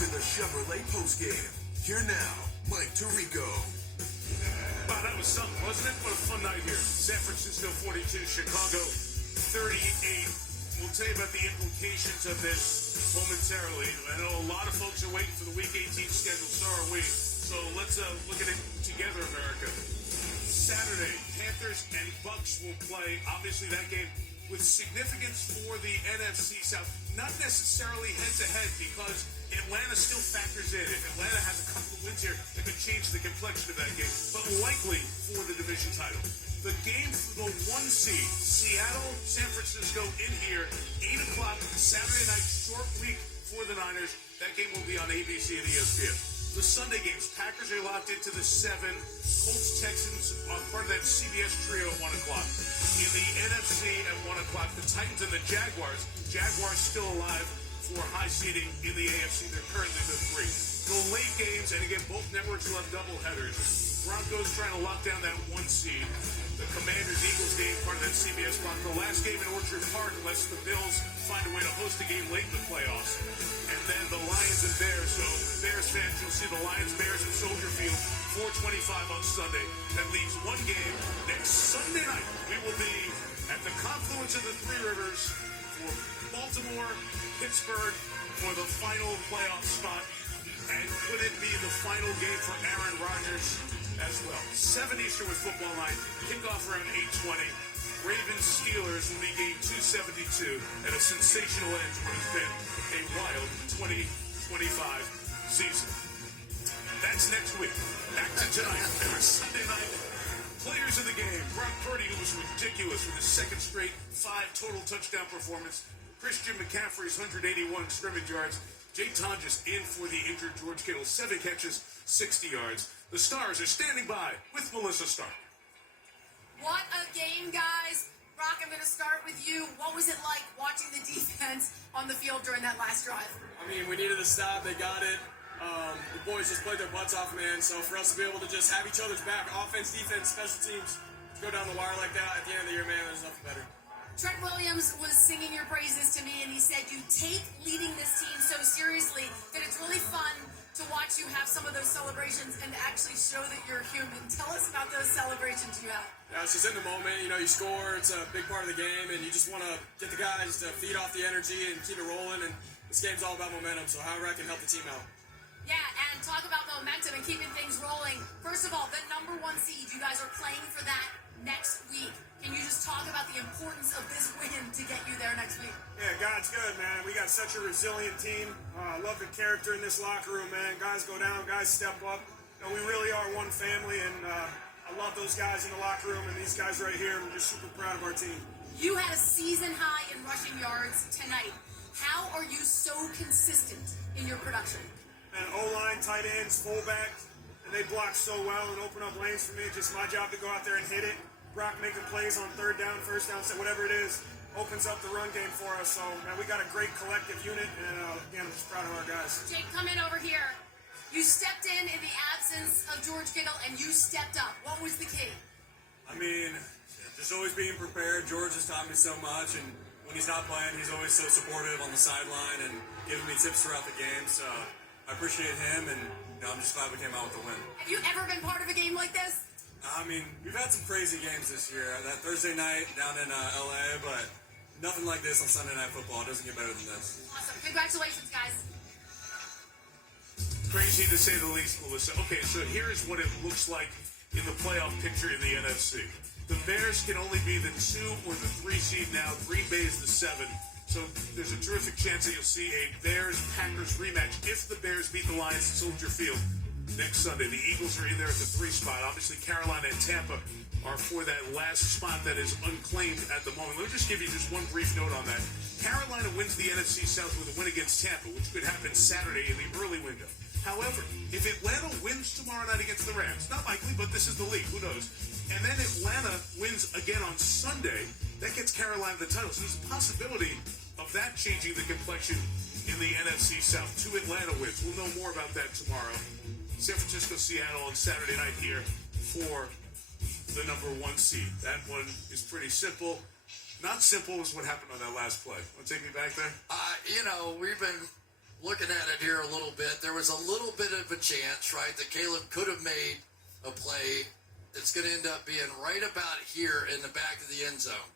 to the Chevrolet postgame. Here now, Mike Tirico. Wow, that was something, wasn't it? What a fun night here. San Francisco 42, Chicago 38. We'll tell you about the implications of this momentarily. I know a lot of folks are waiting for the Week 18 schedule, so are we. So let's look at it together, America. Saturday, Panthers and Bucks will play. Obviously, that game with significance for the NFC South. Not necessarily head-to-head because Atlanta still factors in. If Atlanta has a couple of wins here, it could change the complexion of that game, but likely for the division title. The game for the 1 seed, Seattle, San Francisco in here, 8 o'clock Saturday night, short week for the Niners. That game will be on ABC and ESPN. The Sunday games, Packers are locked into the 7. Colts, Texans are part of that CBS trio at 1 o'clock. In the NFC at 1 o'clock, the Titans and the Jaguars. Jaguars still alive for high seeding in the AFC. They're currently the 3. The late games, and again, both networks will have doubleheaders. Broncos trying to lock down that 1 seed. The Commanders-Eagles game, part of that CBS block. The last game in Orchard Park, unless the Bills find a way to host a game late in the playoffs. And then the Lions and Bears. So Bears fans, you'll see the Lions, Bears, and Soldier Field, 4:25 on Sunday. That leaves one game next Sunday night. We will be at the confluence of the Three Rivers for Baltimore, Pittsburgh for the final playoff spot. And could it be the final game for Aaron Rodgers as well? 7 Eastern with football night. Kickoff around 8:20. Ravens-Steelers will be game 272 at a sensational end to what has been a wild 2025 season. That's next week. Back to tonight. Every Sunday night. Players of the game. Brock Purdy, who was ridiculous with his second straight 5 total touchdown performance. Christian McCaffrey's 181 scrimmage yards. Jay Tonges in for the injured George Kittle. 7 catches, 60 yards. The Stars are standing by with Melissa Stark. What a game, guys. Brock, I'm going to start with you. What was it like watching the defense on the field during that last drive? I mean, we needed a stop. They got it. The boys just played their butts off, man. So for us to be able to just have each other's back, offense, defense, special teams, to go down the wire like that at the end of the year, man, there's nothing better. Trent Williams was singing your praises to me, and he said you take leading this team so seriously that it's really fun to watch you have some of those celebrations and actually show that you're human. Tell us about those celebrations you have. Yeah, it's just in the moment. You know, you score. It's a big part of the game, and you just want to get the guys to feed off the energy and keep it rolling. And this game's all about momentum, so however I can help the team out. Yeah, and talk about momentum and keeping things rolling. First of all, the number 1 seed, you guys are playing for that next week. Can you just talk about the importance of this win to get you there next week? Yeah, God's good, man. We got such a resilient team. I love the character in this locker room, man. Guys go down, guys step up. You know, we really are one family, and I love those guys in the locker room and these guys right here. I'm just super proud of our team. You had a season high in rushing yards tonight. How are you so consistent in your production? And O-line, tight ends, fullback, and they block so well and open up lanes for me. Just my job to go out there and hit it. Brock making plays on 3rd down, 1st down, so whatever it is, opens up the run game for us. So, man, we got a great collective unit, and again, I'm just proud of our guys. Jake, come in over here. You stepped in the absence of George Kittle, and you stepped up. What was the key? I mean, just always being prepared. George has taught me so much, and when he's not playing, he's always so supportive on the sideline and giving me tips throughout the game. So I appreciate him, and I'm just glad we came out with the win. Have you ever been part of a game like this? I mean, we've had some crazy games this year. That Thursday night down in L.A., but nothing like this on Sunday Night Football. It doesn't get better than this. Awesome. Congratulations, guys. Crazy to say the least, Melissa. Okay, so here's what it looks like in the playoff picture in the NFC. The Bears can only be the 2 or the 3 seed now. Green Bay is the 7. So there's a terrific chance that you'll see a Bears-Packers rematch if the Bears beat the Lions at Soldier Field next Sunday. The Eagles are in there at the 3 spot. Obviously, Carolina and Tampa are for that last spot that is unclaimed at the moment. Let me just give you just one brief note on that. Carolina wins the NFC South with a win against Tampa, which could happen Saturday in the early window. However, if Atlanta wins tomorrow night against the Rams, not likely, but this is the league, who knows? And then Atlanta wins again on Sunday, that gets Carolina the title. So there's a possibility of that changing the complexion in the NFC South. 2 Atlanta wins. We'll know more about that tomorrow. San Francisco, Seattle on Saturday night here for the number 1 seed. That one is pretty simple. Not simple was what happened on that last play. Want to take me back there? We've been looking at it here there a little bit. There was a little bit of a chance, right, that Caleb could have made a play that's going to end up being right about here in the back of the end zone.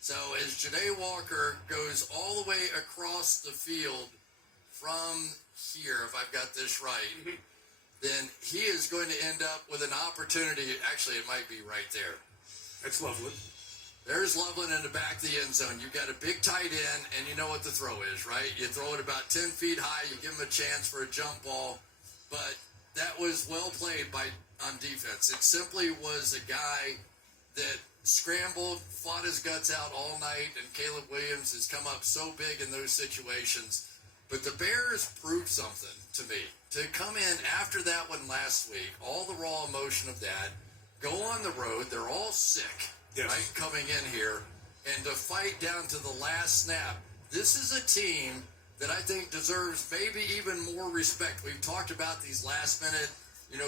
So as Janae Walker goes all the way across the field from here, if I've got this right, then he is going to end up with an opportunity. Actually, it might be right there. That's lovely. There's Loveland in the back of the end zone. You've got a big tight end, and you know what the throw is, right? You throw it about 10 feet high. You give him a chance for a jump ball. But that was well played on defense. It simply was a guy that scrambled, fought his guts out all night, and Caleb Williams has come up so big in those situations. But the Bears proved something to me. To come in after that one last week, all the raw emotion of that, go on the road, they're all sick, right, coming in here, and to fight down to the last snap. This is a team that I think deserves maybe even more respect. We've talked about these last-minute,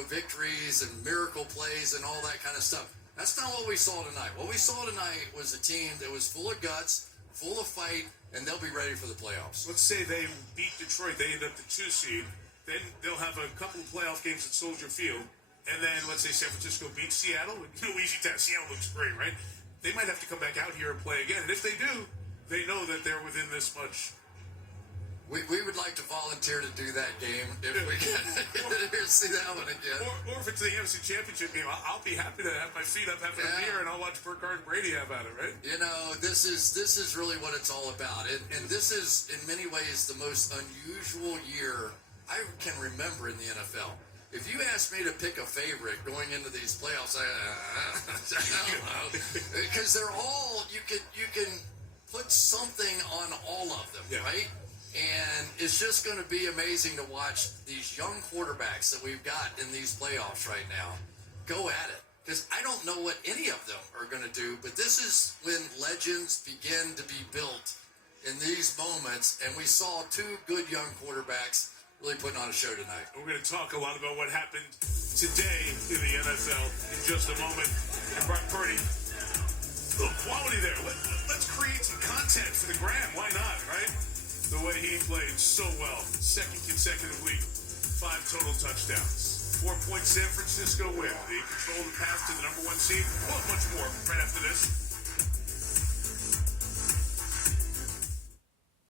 victories and miracle plays and all that kind of stuff. That's not what we saw tonight. What we saw tonight was a team that was full of guts, full of fight, and they'll be ready for the playoffs. Let's say they beat Detroit. They end up the 2 seed. Then they'll have a couple of playoff games at Soldier Field. And then let's say San Francisco beats Seattle. No easy task. Seattle looks great, right? They might have to come back out here and play again. And if they do, they know that they're within this much. We would like to volunteer to do that game if we can see that one again. Or if it's the NFC Championship game, I'll be happy to have my feet up having a beer and I'll watch Burkhardt and Brady have at it, right? This is really what it's all about. And this is, in many ways, the most unusual year I can remember in the NFL. If you asked me to pick a favorite going into these playoffs, I don't know. Because they're all, you can put something on all of them, right? And it's just going to be amazing to watch these young quarterbacks that we've got in these playoffs right now go at it. Because I don't know what any of them are going to do, but this is when legends begin to be built in these moments. And we saw 2 good young quarterbacks really putting on a show tonight. We're going to talk a lot about what happened today in the NFL in just a moment. And Brock Purdy, a little quality there. Let's create some content for the gram. Why not, right? The way he played so well. Second consecutive week, 5 total touchdowns. 4-point San Francisco win. They control the path to the number 1 seed. We'll have much more right after this.